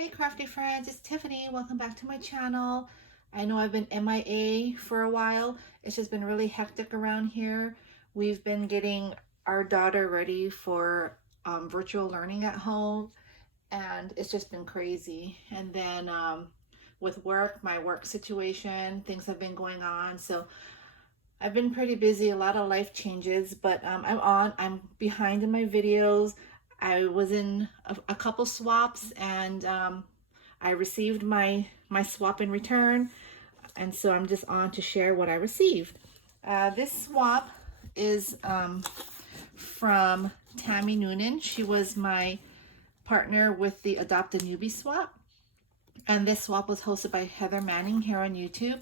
Hey crafty friends, it's Tiffany. Welcome back to my channel. I know I've been MIA for a while. It's just been really hectic around here. We've been getting our daughter ready for virtual learning at home, and it's just been crazy. And then with work, my work situation, things have been going on. So I've been pretty busy, a lot of life changes, but I'm behind in my videos. I was in a couple swaps, and I received my swap in return, and so I'm just on to share what I received. This swap is from Tammy Noonan. She was my partner with the Adopt a Newbie swap, and this swap was hosted by Heather Manning here on YouTube.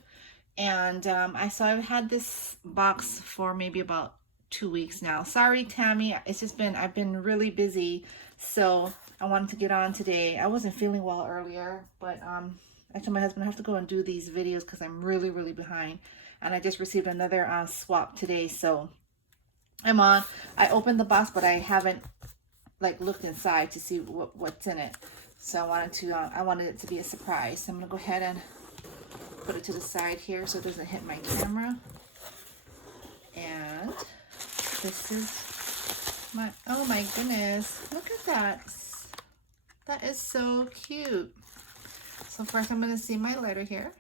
And I've had this box for maybe about 2 weeks now. Sorry, Tammy, I've been really busy, so I wanted to get on today. I wasn't feeling well earlier, but I told my husband I have to go and do these videos because I'm really, really behind. And I just received another swap today, so I'm on. I opened the box, but I haven't like looked inside to see what's in it. So I wanted it to be a surprise. So I'm gonna go ahead and put it to the side here so it doesn't hit my camera. And this is my, oh my goodness, look at that. That is so cute. So first I'm going to see my letter here,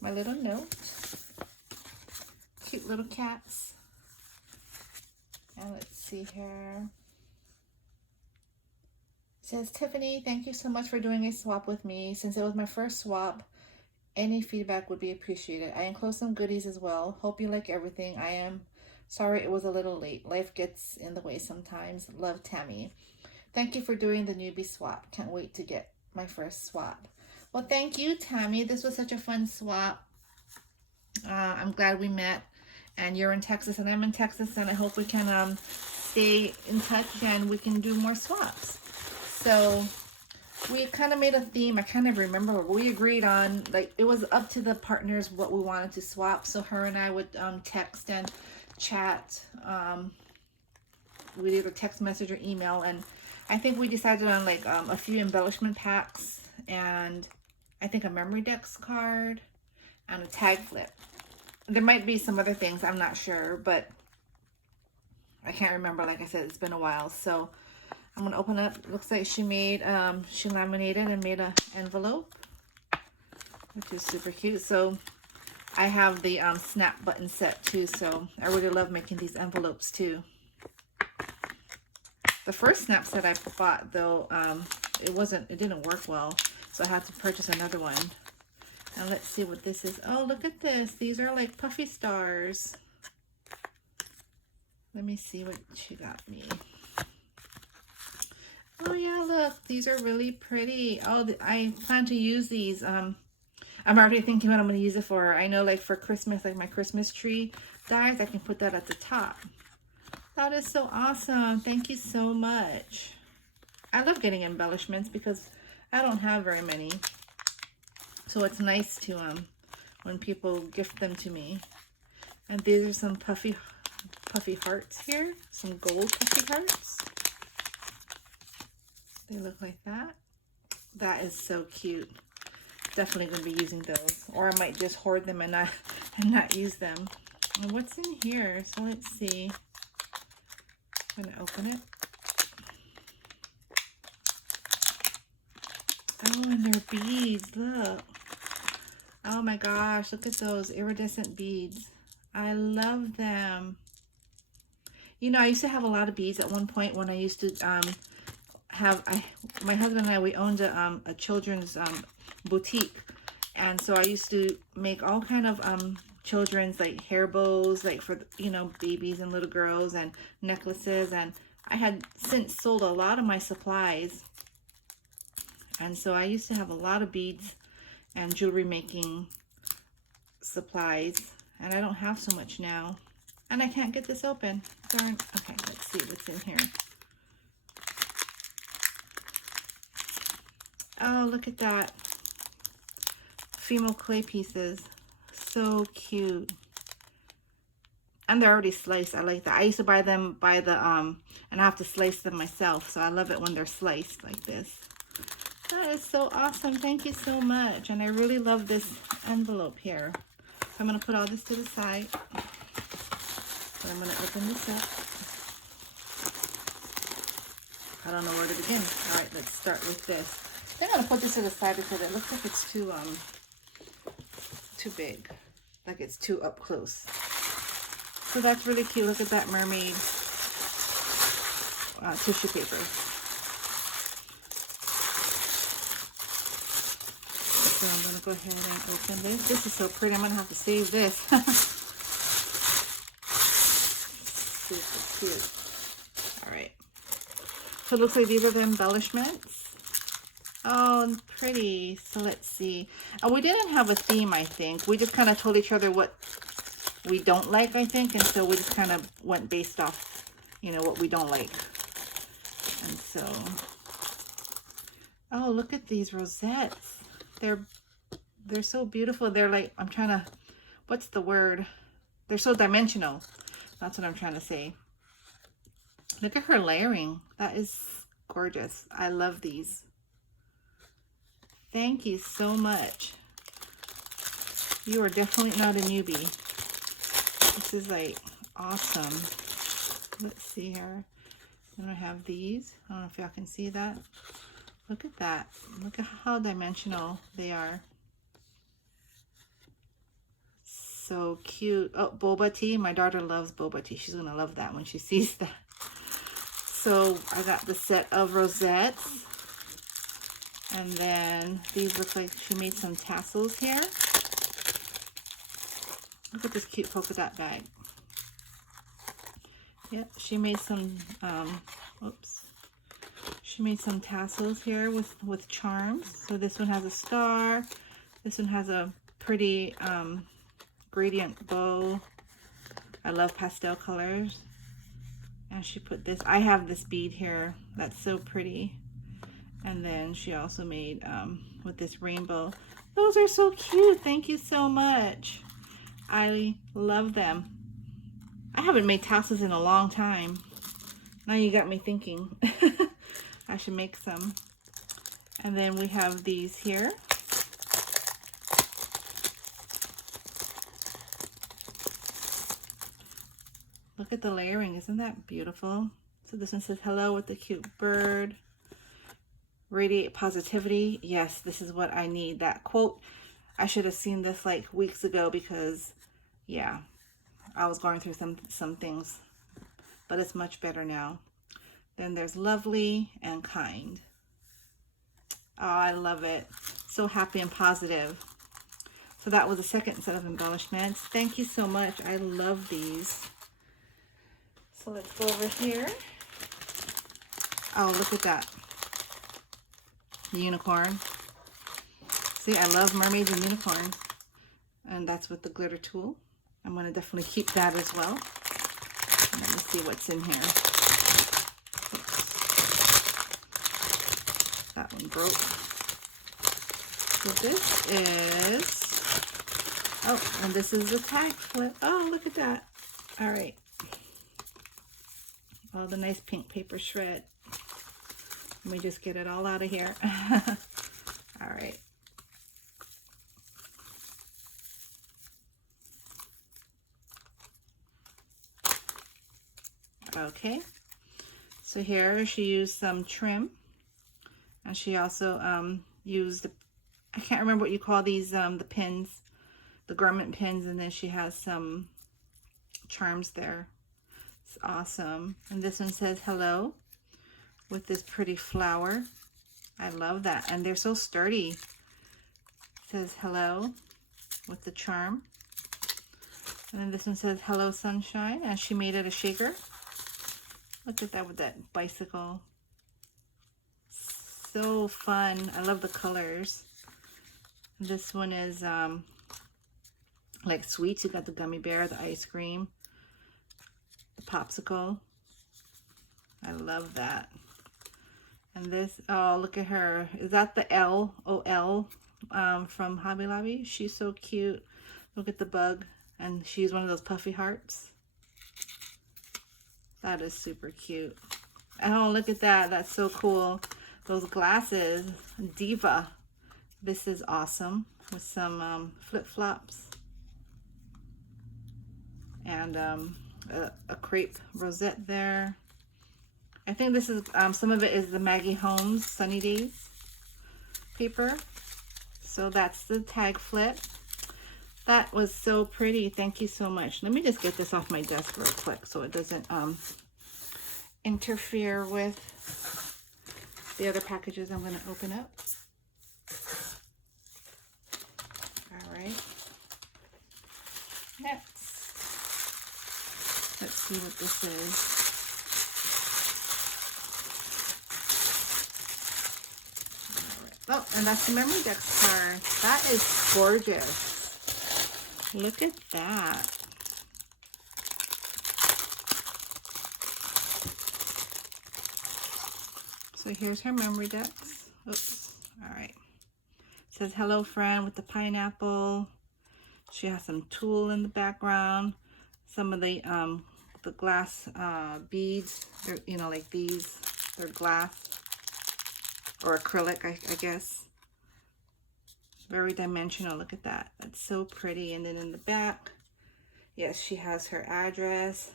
my little note, cute little cats. And let's see here. It says, Tiffany, thank you so much for doing a swap with me. Since it was my first swap, any feedback would be appreciated. I enclosed some goodies as well. Hope you like everything. I am sorry it was a little late. Life gets in the way sometimes. Love, Tammy. Thank you for doing the newbie swap. Can't wait to get my first swap. Well, thank you, Tammy. This was such a fun swap. I'm glad we met. And you're in Texas and I'm in Texas, and I hope we can stay in touch and we can do more swaps. So we kind of made a theme. I kind of remember what we agreed on. Like, it was up to the partners what we wanted to swap. So her and I would text and chat. We'd either text message or email. And I think we decided on like a few embellishment packs, and I think a memory decks card and a tag flip. There might be some other things, I'm not sure, but I can't remember. Like I said, it's been a while. So I'm gonna open up. Looks like she laminated and made an envelope, which is super cute. So I have the snap button set too, so I really love making these envelopes too. The first snap set I bought though, it didn't work well, so I had to purchase another one. And let's see what this is. Oh, look at this. These are like puffy stars. Let me see what she got me. Oh yeah, look, these are really pretty. Oh, I plan to use these. I'm already thinking what I'm going to use it for. I know, like for Christmas, like my Christmas tree dies, I can put that at the top. That is so awesome. Thank you so much. I love getting embellishments because I don't have very many. So it's nice to, when people gift them to me. And these are some puffy hearts here. Some gold puffy hearts. They look like that. That is so cute. Definitely going to be using those, or I might just hoard them and not use them. And what's in here? So let's see. I'm going to open it. Oh, and they're beads. Look. Oh my gosh, look at those iridescent beads. I love them. You know, I used to have a lot of beads at one point when I used to my husband and I, we owned a children's boutique, and so I used to make all kind of children's like hair bows, like for, you know, babies and little girls, and necklaces. And I had since sold a lot of my supplies, and so I used to have a lot of beads and jewelry making supplies, and I don't have so much now. And I can't get this open. Darn. Okay, let's see what's in here. Oh, look at that. Female clay pieces. So cute. And they're already sliced. I like that. I used to buy them by the, and I have to slice them myself. So I love it when they're sliced like this. That is so awesome. Thank you so much. And I really love this envelope here. So I'm going to put all this to the side. And I'm going to open this up. I don't know where to begin. All right, let's start with this. I'm going to put this to the side because it looks like it's too big. Like it's too up close. So that's really cute. Look at that mermaid tissue paper. So I'm going to go ahead and open this. This is so pretty. I'm going to have to save this. Super cute. All right. So it looks like these are the embellishments. Oh, pretty. So let's see. We didn't have a theme, I think. We just kind of told each other what we don't like, I think. And so we just kind of went based off, you know, what we don't like. And so, oh, look at these rosettes. They're so beautiful. They're like, I'm trying to, what's the word? They're so dimensional. That's what I'm trying to say. Look at her layering. That is gorgeous. I love these. Thank you so much. You are definitely not a newbie. This is like awesome. Let's see here. I'm gonna have these. I don't know if y'all can see that. Look at that. Look at how dimensional they are. So cute. Oh, boba tea. My daughter loves boba tea. She's gonna love that when she sees that. So I got the set of rosettes. And then these look like she made some tassels here. Look at this cute polka dot bag. Yep, she made some, oops. She made some tassels here with charms. So this one has a star. This one has a pretty gradient bow. I love pastel colors. And she put this, I have this bead here. That's so pretty. And then she also made with this rainbow. Those are so cute. Thank you so much. I love them. I haven't made tassels in a long time. Now you got me thinking. I should make some. And then we have these here. Look at the layering. Isn't that beautiful? So this one says hello with the cute bird. Radiate positivity. Yes, this is what I need. That quote, I should have seen this like weeks ago because, yeah, I was going through some things, but it's much better now. Then there's lovely and kind. Oh, I love it. So happy and positive. So that was the second set of embellishments. Thank you so much. I love these. So let's go over here. Oh, look at that. The unicorn. See, I love mermaids and unicorns. And that's with the glitter tool. I'm going to definitely keep that as well. And let me see what's in here. Oops. That one broke. So this is, oh, and this is the tag flip. Oh, look at that. All right. Oh, the nice pink paper shred. Let me just get it all out of here. All right. Okay. So here she used some trim. And she also used, I can't remember what you call these, the pins, the garment pins. And then she has some charms there. It's awesome. And this one says hello with this pretty flower. I love that. And they're so sturdy. It says hello with the charm. And then this one says hello sunshine. And she made it a shaker. Look at that with that bicycle. So fun. I love the colors. This one is like sweets. You got the gummy bear, the ice cream, the popsicle. I love that. And this, oh, look at her. Is that the LOL from Hobby Lobby? She's so cute. Look at the bug. And she's one of those puffy hearts. That is super cute. Oh, look at that. That's so cool. those glasses, Diva. This is awesome with some flip-flops and a crepe rosette there. I think this is, some of it is the Maggie Holmes Sunny Days paper. So that's the tag flip. That was so pretty. Thank you so much. Let me just get this off my desk real quick so it doesn't interfere with the other packages I'm going to open up. All right. Next, let's see what this is. All right. Oh, and that's the Memory Decks card. That is gorgeous. Look at that. So here's her memory decks. Oops. All right. It says hello friend with the pineapple. She has some tulle in the background. Some of the glass beads. They're, you know, like these. They're glass or acrylic, I guess. Very dimensional. Look at that. That's so pretty. And then in the back, yes, she has her address,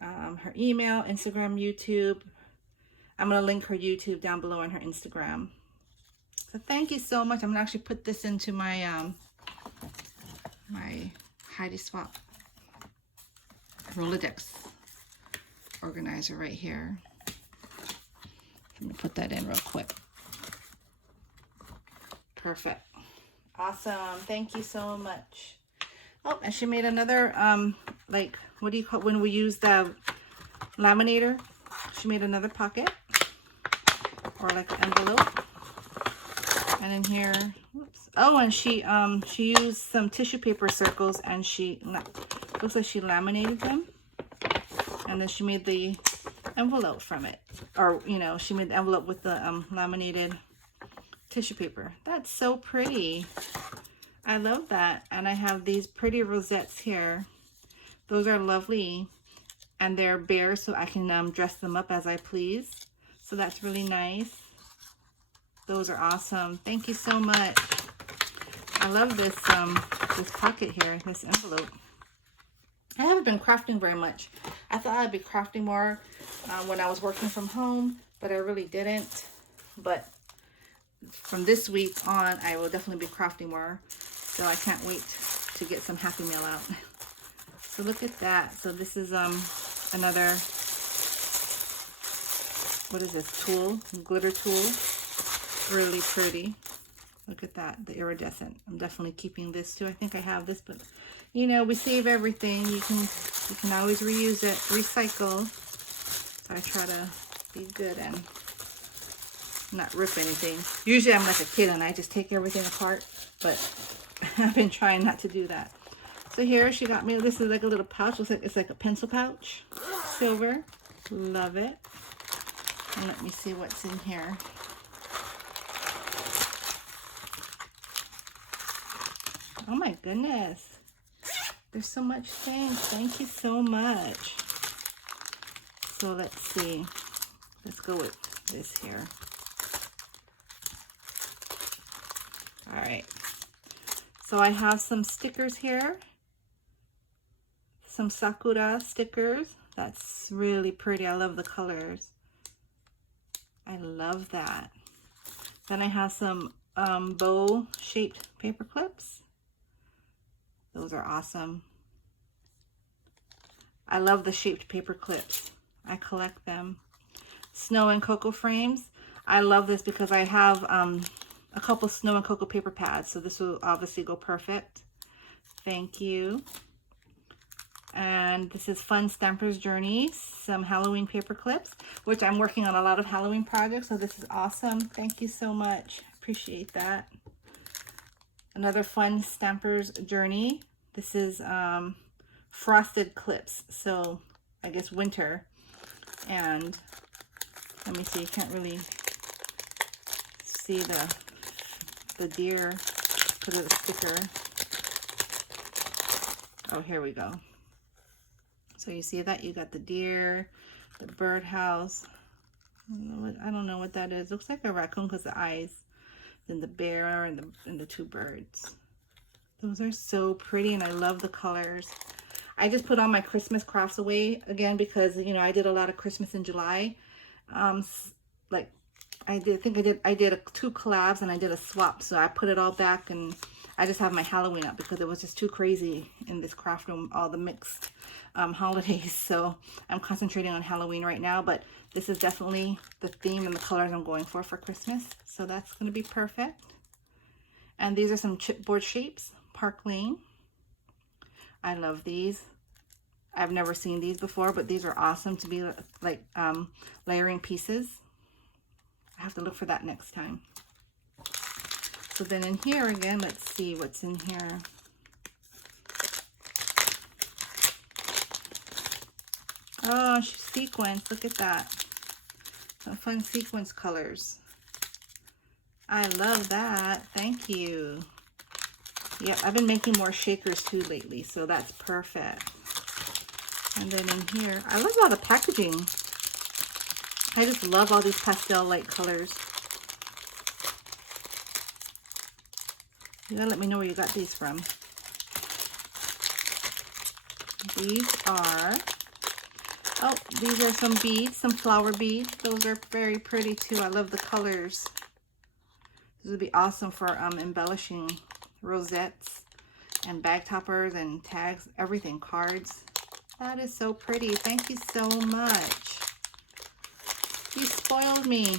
her email, Instagram, YouTube. I'm going to link her YouTube down below and her Instagram. So thank you so much. I'm going to actually put this into my my Heidi Swap Rolodex organizer right here. Let me put that in real quick. Perfect. Awesome. Thank you so much. Oh, and she made another, like, what do you call, when we use the laminator, she made another pocket, or like an envelope. And in here, whoops. Oh, and she used some tissue paper circles, and she, looks like she laminated them. And then she made the envelope from it. Or, you know, she made the envelope with the laminated tissue paper. That's so pretty. I love that. And I have these pretty rosettes here. Those are lovely. And they're bare, so I can dress them up as I please. So that's really nice. Those are awesome. Thank you so much. I love this this pocket here, this envelope. I haven't been crafting very much. I thought I'd be crafting more when I was working from home, but I really didn't. But from this week on, I will definitely be crafting more. So I can't wait to get some Happy Meal out. So look at that. So this is another, what is this, tulle, glitter tulle. Really pretty. Look at that, the iridescent. I'm definitely keeping this too. I think I have this, but you know, we save everything. You can always reuse it, recycle. So I try to be good and not rip anything. Usually I'm like a kid and I just take everything apart, but I've been trying not to do that. So here she got me, this is like a little pouch. Looks like it's like a pencil pouch. Silver. Love it. And let me see what's in here. Oh my goodness. There's so much things. Thank you so much. So let's see. Let's go with this here. All right. So I have some stickers here. Some Sakura stickers. That's really pretty. I love the colors. I love that. Then I have some bow shaped paper clips. Those are awesome. I love the shaped paper clips. I collect them. Snow and cocoa frames. I love this because I have a couple snow and cocoa paper pads, so this will obviously go perfect. Thank you. And this is Fun Stamper's Journey, some Halloween paper clips, which I'm working on a lot of Halloween projects, so this is awesome. Thank you so much. Appreciate that. Another Fun Stamper's Journey. This is frosted clips, so I guess winter. And let me see, you can't really see the deer because of the sticker. Oh, here we go. So you see that you got the deer, the birdhouse, I don't know what that is. Looks like a raccoon because the eyes, then the bear and the two birds. Those are so pretty, and I love the colors. I just put all my Christmas crafts away again because, you know, I did a lot of Christmas in July. Like I did 2 collabs and I did a swap, so I put it all back, and I just have my Halloween up because it was just too crazy in this craft room, all the mixed holidays. So I'm concentrating on Halloween right now, but this is definitely the theme and the colors I'm going for Christmas. So that's going to be perfect. And these are some chipboard shapes, Park Lane. I love these. I've never seen these before, but these are awesome to be like layering pieces. I have to look for that next time. So then in here again, let's see what's in here. Oh, sequins. Look at that. Some fun sequins colors. I love that. Thank you. Yeah, I've been making more shakers too lately, so that's perfect. And then in here, I love all the packaging. I just love all these pastel light colors. You gotta let me know where you got these from. These are, oh, these are some beads, some flower beads. Those are very pretty too. I love the colors. This would be awesome for embellishing rosettes and bag toppers and tags, everything, cards. That is so pretty. Thank you so much. You spoiled me.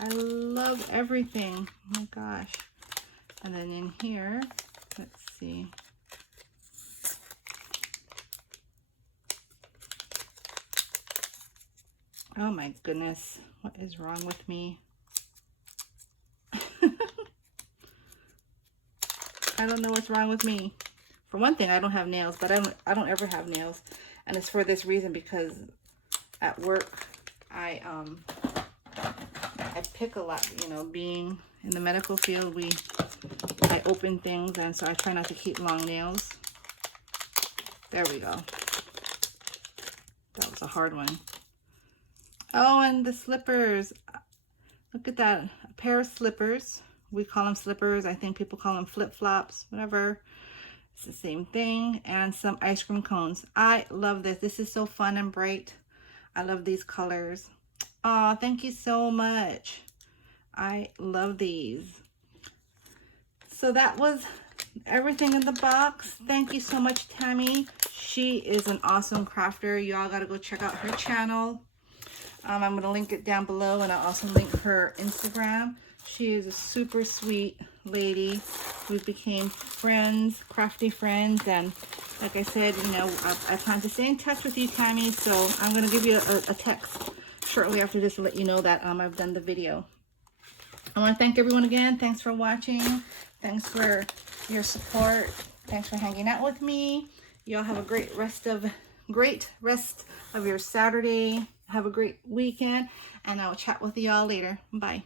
I love everything. Oh my gosh. And then in here, let's see. Oh my goodness. What is wrong with me? I don't know what's wrong with me. For one thing, I don't have nails, but I don't ever have nails. And it's for this reason, because at work I pick a lot, you know, being in the medical field, I open things, and so I try not to keep long nails. There we go. That was a hard one. Oh, and the slippers. Look at that. A pair of slippers. We call them slippers. I think people call them flip-flops, whatever. It's the same thing. And some ice cream cones. I love this. This is so fun and bright. I love these colors. Oh, thank you so much. I love these. So that was everything in the box. Thank you so much, Tammy. She is an awesome crafter. Y'all gotta go check out her channel. I'm gonna link it down below, and I'll also link her Instagram. She is a super sweet lady. We became friends, crafty friends, and like I said, you know, I plan to stay in touch with you, Tammy, so I'm gonna give you a text shortly after this to let you know that I've done the video. I want to thank everyone again. Thanks for watching. Thanks for your support. Thanks for hanging out with me. Y'all have a great rest of your Saturday. Have a great weekend, and I'll chat with y'all later. Bye.